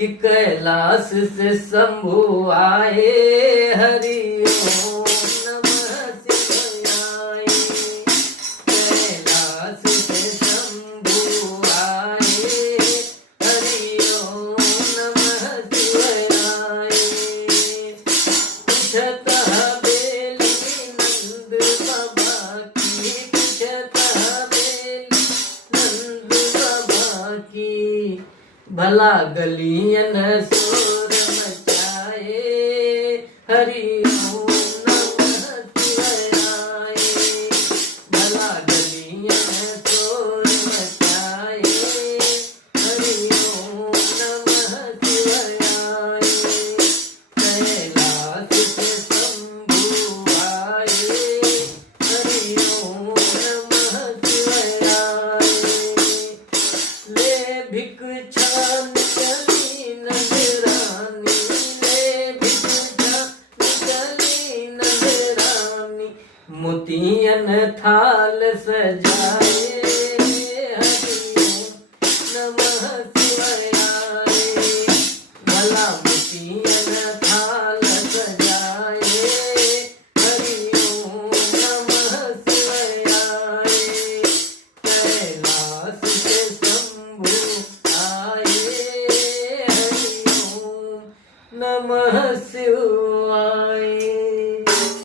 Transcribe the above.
कि कैलाश से शंभु आए, हरि ओम नमः शिवाय। कैलाश से शंभु आए, हरि ओम नमः शिवाय। पूछत हवेली नंद बाबा की, पूछत हवेली नंद बाबा की, भला गलियन शोर मचाए, हरि ओम नमः शिवाय। भला गलियन शोर मचाए, हरि ओम नमः शिवाय। कैलाश से शंभु आए, हरि ओम नमः शिवाय। ले भिक्षान चली नजरानी, ले भिक्षान चली नजरानी, मोतियन थाल सजाए, हरि ओम नमः